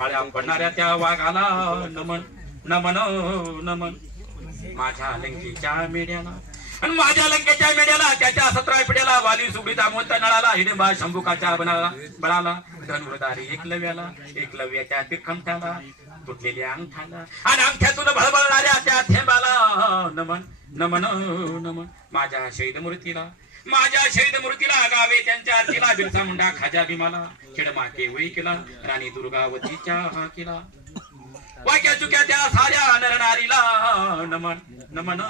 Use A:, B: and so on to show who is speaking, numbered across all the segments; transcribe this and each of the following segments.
A: काळ्या पडणाऱ्या त्या वाघाला नमन नमन नमन. माझ्या लंकेच्या मेड्याला आणि माझ्या लंकेच्या मेड्याला त्याच्या सतरा पिढ्याला वाली सुगडी मोलता नळाला हिडिंबा शंभुकाच्या बनाला बळाला धनुर्धारी एकलव्याला एकलव्याच्या तिरखमठाला तुटलेल्या अंगठाला. आणि अंगठ्यातून भळबळणाऱ्या त्या थेंबाला नमन नमन नमन. माझ्या शहीद मूर्तीला माझ्या शहीद मूर्तीला त्यांच्या आरतीला बिरसा मुंडा खाजा भीमाला. खेडमा केवळी केला राणी दुर्गावतीच्या हा केला वाक्या चुक्या त्या साऱ्या नरनारीला. नमन नमन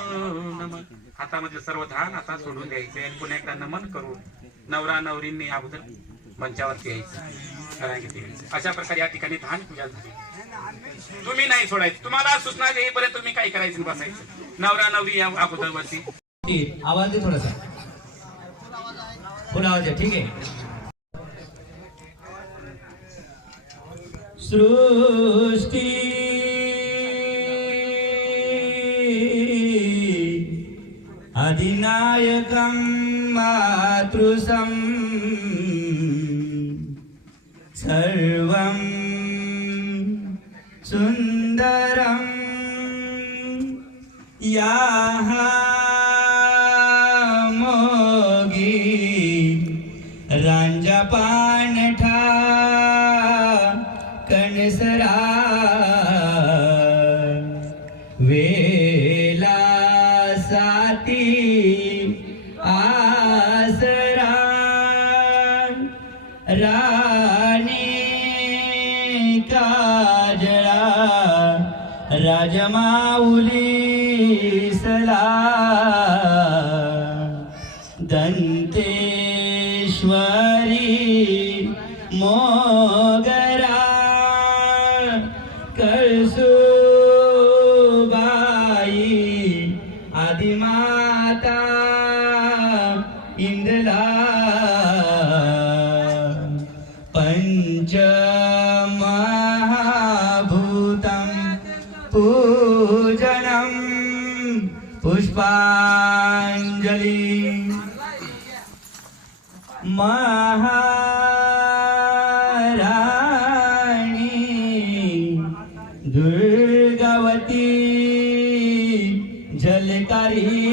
A: नमन. हातामध्ये सर्व धान आता सोडून द्यायचे. आणि पुन्हा एकदा नमन करून नवरा नवरींनी अगोदर मंचावरती यायचं. अशा प्रकारे या ठिकाणी धान पूजा झाली. तुम्ही नाही सोडायचं. तुम्हाला सूचना येईपर्यंत तुम्ही काय करायचं बसायचं? नवरा नवरी या अगोदर वरती
B: आवाज दे थोडासा. पुन्हा ठीक आहे? सृष्टी अधिनायकं मातृसं सर्वं सुन्दरं याः कणसरा वेला साती आसरा राणी काजळा राजमाऊली सला दंतेश्वरी मोगरा पञ्चमहाभूतं पूजनं पुष्पाञ्जलि महाराणी दुर्गवती झलकारी